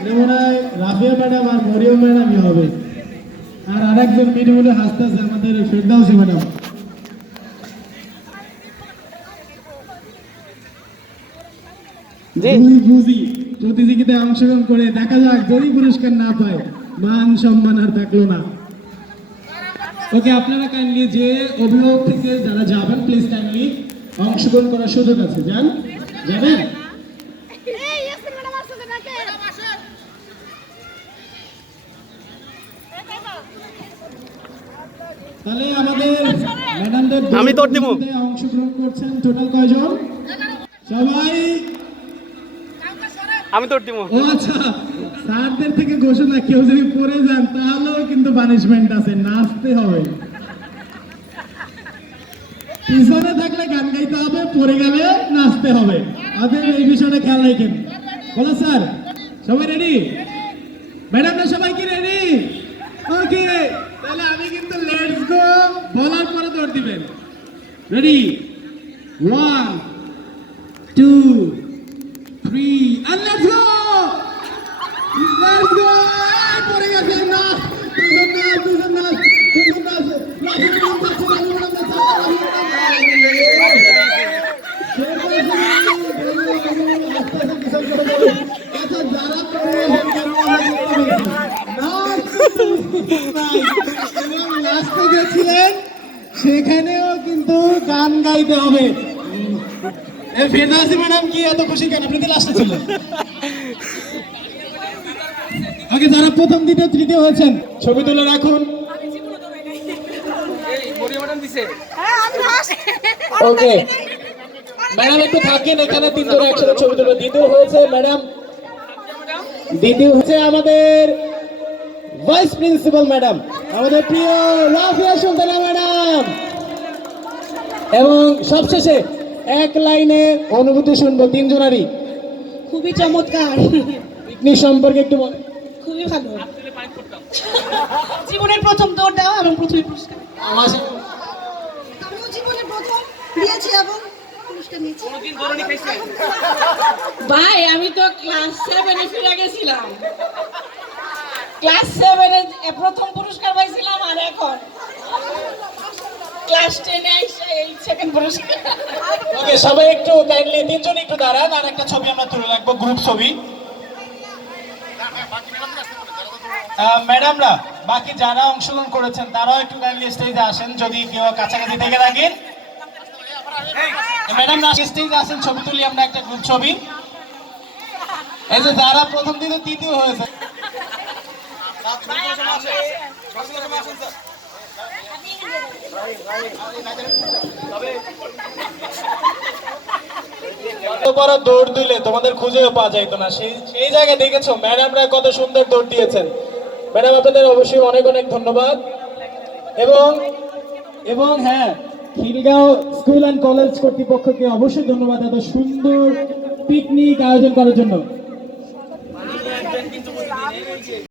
এটা মনে হয় রাফিয়া ম্যাডাম আর মরিয়ম ম্যাডামই হবে। আর আরেকজন মিনি মনে হাসতেছে আমাদের ফেরদাউসি ম্যাডাম। বুঝি প্রতিযোগিতায় অংশগ্রহণ করে দেখা যাক যদি পুরস্কার না পায় মান সম্মান আর থাকল না। ওকে আপনারা কাইন্ডলি যে অভিভাবক থেকে যারা যাবেন প্লিজ কাইন্ডলি অংশগ্রহণ করার সুযোগ আছে। যান যাবেন এই ইয়াসিন ম্যাডাম আসছে নাকি তাহলে আমাদের ম্যাডামদের আমি তোর দিবো। অংশগ্রহণ করছেন টোটাল কয়জন? সবাই? আমি তোর দিব। ও আচ্ছা স্যারদের থেকে ঘোষণা কেউ যদি পড়ে যান তাহলেও কিন্তু পানিশমেন্ট আছে নাচতে হবে। পিছনে থাকলে গান গাইতে হবে পড়ে গেলে নাচতে হবে। আমাদের এই বিষয়টা খেয়াল রাখেন। বলো স্যার সবাই রেডি ম্যাডামরা সবাই কি রেডি ওকে তাহলে আমি কিন্তু লেটস গো বলার পরে দৌড় দিবেন। রেডি ওয়ান টু লাস্টে গেছিলেন সেখানেও কিন্তু গান গাইতে হবে ফেরদাসি ম্যাডাম কি এত খুশি কেন আপনি তো লাস্টে ছিলেন আগে যারা প্রথম দ্বিতীয় তৃতীয় হয়েছেন ছবি তুলে রাখুন ওকে ম্যাডাম একটু থাকেন এখানে, তিনজন একসাথে ছবি তুলে দ্বিতীয় হয়েছে ম্যাডাম দ্বিতীয় হচ্ছে আমাদের ভাইস প্রিন্সিপাল ম্যাডাম আমাদের প্রিয় রাফিয়া সুলতানা ম্যাডাম এবং সবশেষে এক লাইনে অনুভূতি শুনব তিনজনারই। খুবই চমৎকার। পিকনিক সম্পর্কে একটু বল। খুবই ভালো। জীবনের প্রথম দৌড় দেওয়া এবং প্রথমে পুরস্কার। আমার আমিও জীবনে প্রথম দিয়েছি এবং পুরস্কার ভাই আমি তো ক্লাস সেভেনে ফিরে গেছিলাম। ক্লাস সেভেনে প্রথম পুরস্কার পাইছিলাম আর এখন? ক্লাস টেনে এই সেকেন্ড পুরস্কার। ওকে সবাই একটু কাইন্ডলি তিনজন একটু দাঁড়ান, আর একটা ছবি আমরা তুলে রাখব গ্রুপ ছবি। ম্যাডামরা, বাকি যারা অংশগ্রহণ করেছেন, তারাও একটু কাইন্ডলি স্টেজে আসেন, যদি কেউ কাছাকাছি থেকে থাকেন। ম্যাডাম না স্টেজে আসেন, ছবি তুলি, আমরা একটা গ্রুপ ছবি। এই যে যারা প্রথম দিনে তৃতীয় হয়েছে। দৌড় দিলে তোমাদের খুঁজেও পাওয়া যাইতো না। সেই সেই জায়গায় দেখেছ? ম্যাডামরা কত সুন্দর দৌড় দিয়েছেন। ম্যাডাম, আপনাদের অবশ্যই অনেক অনেক ধন্যবাদ। এবং এবং হ্যাঁ খিলগাঁও স্কুল অ্যান্ড কলেজ কর্তৃপক্ষকে অবশ্যই ধন্যবাদ এত সুন্দর পিকনিক আয়োজন করার জন্য।